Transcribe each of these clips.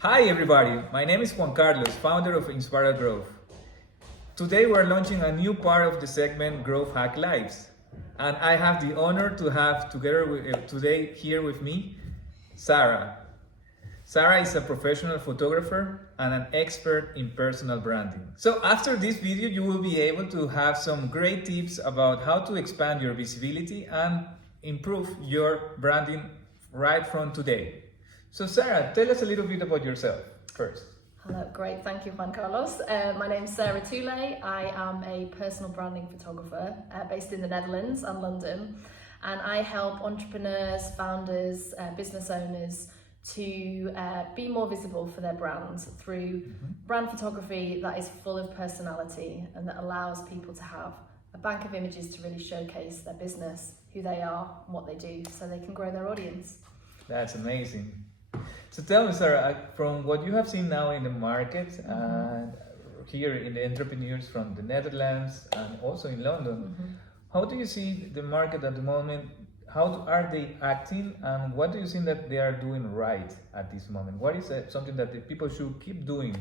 Hi everybody, my name is Juan Carlos, founder of Inspiral. Today we're launching a new part of the segment Growth Hack Lives. And I have the honor to have today here with me, Sarah. Sarah is a professional photographer and an expert in personal branding. So after this video, you will be able to have some great tips about how to expand your visibility and improve your branding right from today. So Sarah, tell us a little bit about yourself first. Hello, great, thank you Juan Carlos. My name's Sarah Tulej. I am a personal branding photographer based in the Netherlands and London, and I help entrepreneurs, founders, business owners to be more visible for their brands through brand photography that is full of personality and that allows people to have a bank of images to really showcase their business, who they are and what they do, so they can grow their audience. That's amazing. So tell me, Sarah, from what you have seen now in the market and here in the entrepreneurs from the Netherlands and also in London, how do you see the market at the moment? How are they acting, and what do you think that they are doing right at this moment? What is something that the people should keep doing?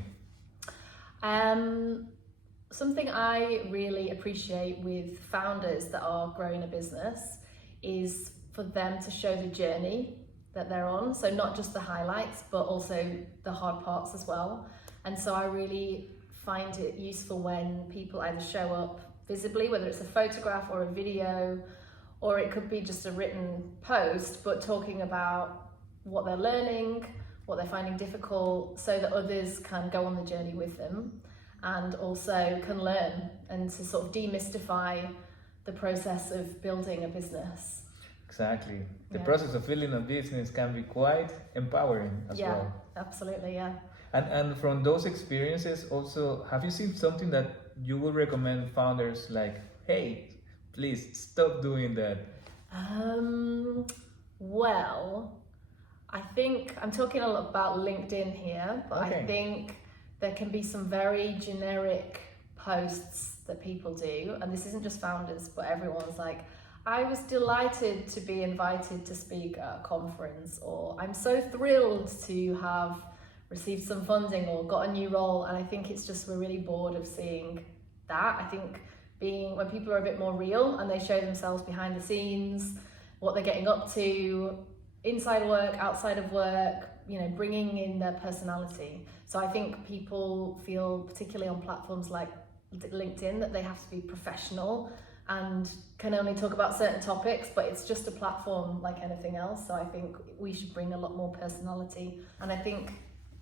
Something I really appreciate with founders that are growing a business is for them to show the journey that they're on. So not just the highlights, but also the hard parts as well. And so I really find it useful when people either show up visibly, whether it's a photograph or a video, or it could be just a written post, but talking about what they're learning, what they're finding difficult, so that others can go on the journey with them and also can learn and to sort of demystify the process of building a business. Exactly. The process of building a business can be quite empowering as well. Yeah, absolutely, yeah. And from those experiences also, have you seen something that you would recommend founders like, hey, please stop doing that? Well, I think I'm talking a lot about LinkedIn here, but I think there can be some very generic posts that people do, and this isn't just founders, but everyone's like, I was delighted to be invited to speak at a conference, or I'm so thrilled to have received some funding or got a new role. And I think it's just, we're really bored of seeing that. I think when people are a bit more real and they show themselves behind the scenes, what they're getting up to, inside work, outside of work, bringing in their personality. So I think people feel, particularly on platforms like LinkedIn, that they have to be professional and can only talk about certain topics, but it's just a platform like anything else. So I think we should bring a lot more personality. And I think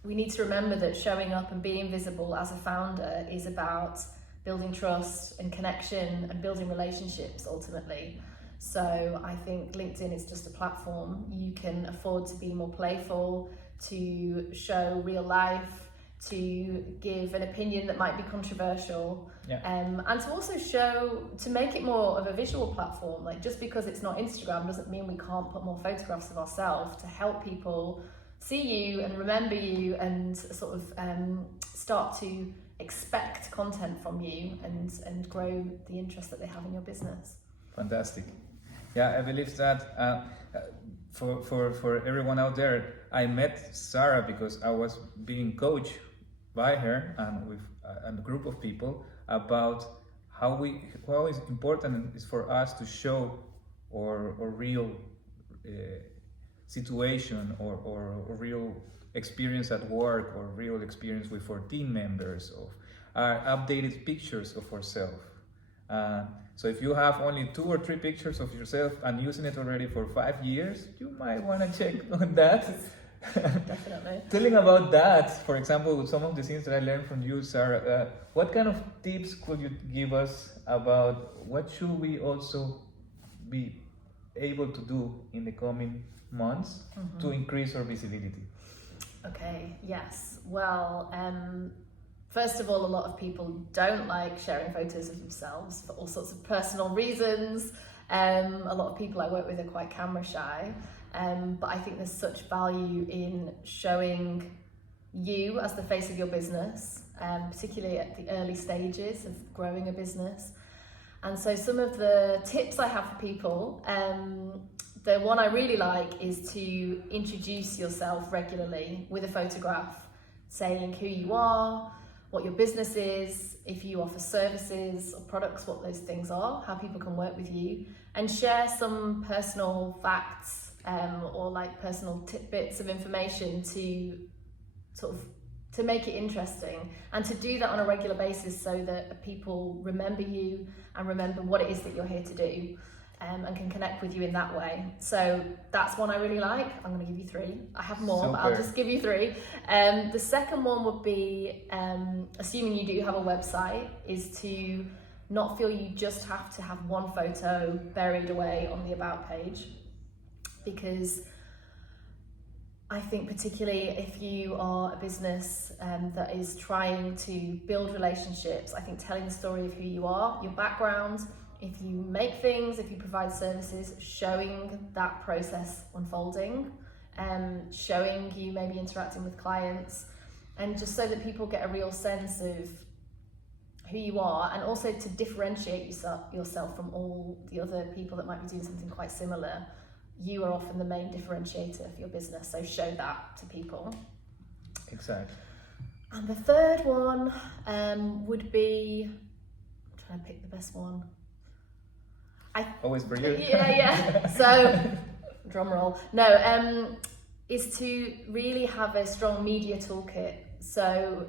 we need to remember that showing up and being visible as a founder is about building trust and connection and building relationships ultimately. So I think LinkedIn is just a platform. You can afford to be more playful, to show real life, to give an opinion that might be controversial, and to also to make it more of a visual platform. Like, just because it's not Instagram doesn't mean we can't put more photographs of ourselves to help people see you and remember you and sort of start to expect content from you and grow the interest that they have in your business. Fantastic. Yeah, I believe that for everyone out there, I met Sarah because I was being coached by her and with a group of people about how is important is for us to show our real situation or real experience at work or real experience with our team members, of updated pictures of ourselves. So if you have only 2 or 3 pictures of yourself and using it already for 5 years, you might want to check on that. Definitely. Telling about that, for example, some of the things that I learned from you, Sarah, what kind of tips could you give us about what should we also be able to do in the coming months to increase our visibility? Okay, yes. Well, first of all, a lot of people don't like sharing photos of themselves for all sorts of personal reasons. A lot of people I work with are quite camera shy. But I think there's such value in showing you as the face of your business, particularly at the early stages of growing a business. And so some of the tips I have for people the one I really like is to introduce yourself regularly with a photograph, saying who you are, what your business is, if you offer services or products, what those things are, how people can work with you, and share some personal facts or like personal tidbits of information to sort of to make it interesting, and to do that on a regular basis so that people remember you and remember what it is that you're here to do, and can connect with you in that way. So that's one I really like. I'm going to give you 3. I have more, but I'll just give you 3. The second one would be, assuming you do have a website, is to not feel you just have to have one photo buried away on the About page, because I think particularly if you are a business that is trying to build relationships, I think telling the story of who you are, your background, if you make things, if you provide services, showing that process unfolding, showing you maybe interacting with clients, and just so that people get a real sense of who you are, and also to differentiate yourself from all the other people that might be doing something quite similar. You are often the main differentiator for your business, so show that to people. Exactly. And the third one would be, I'm trying to pick the best one. Always for you. Yeah. So, drum roll. No, is to really have a strong media toolkit. So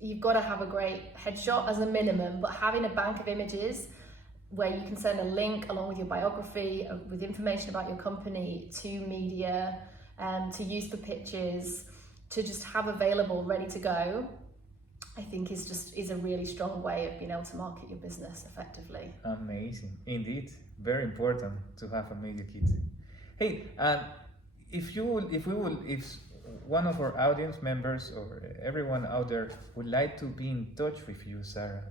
you've got to have a great headshot as a minimum, but having a bank of images where you can send a link along with your biography, with information about your company to media, to use for pitches, to just have available, ready to go, I think is a really strong way of being able to market your business effectively. Amazing, indeed, very important to have a media kit. Hey, if one of our audience members or everyone out there would like to be in touch with you, Sarah,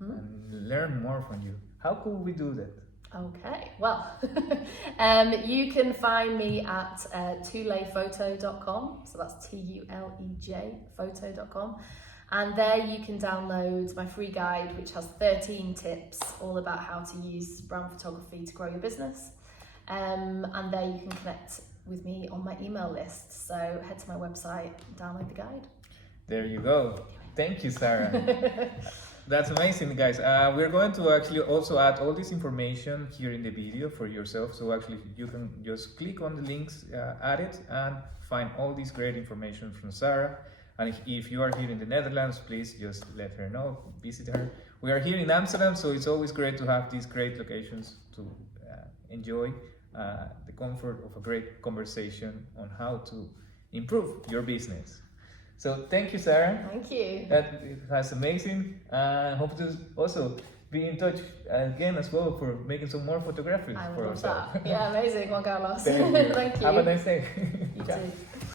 and learn more from you, how could we do that? Okay, well, you can find me at tulejphoto.com, so that's TULEJ photo.com, and there you can download my free guide, which has 13 tips all about how to use brand photography to grow your business, and there you can connect with me on my email list. So head to my website, download the guide. There you go. Thank you, Sarah. That's amazing, guys. We're going to actually also add all this information here in the video for yourself. So actually you can just click on the links, add it, and find all this great information from Sarah. And if you are here in the Netherlands, please just let her know, visit her. We are here in Amsterdam, so it's always great to have these great locations to enjoy the comfort of a great conversation on how to improve your business. So thank you, Sarah. Thank you. That was amazing. Hope to also be in touch again as well for making some more photographies for ourselves. Yeah, amazing, Juan Carlos. Thank you. Thank you. Have a nice day. You too.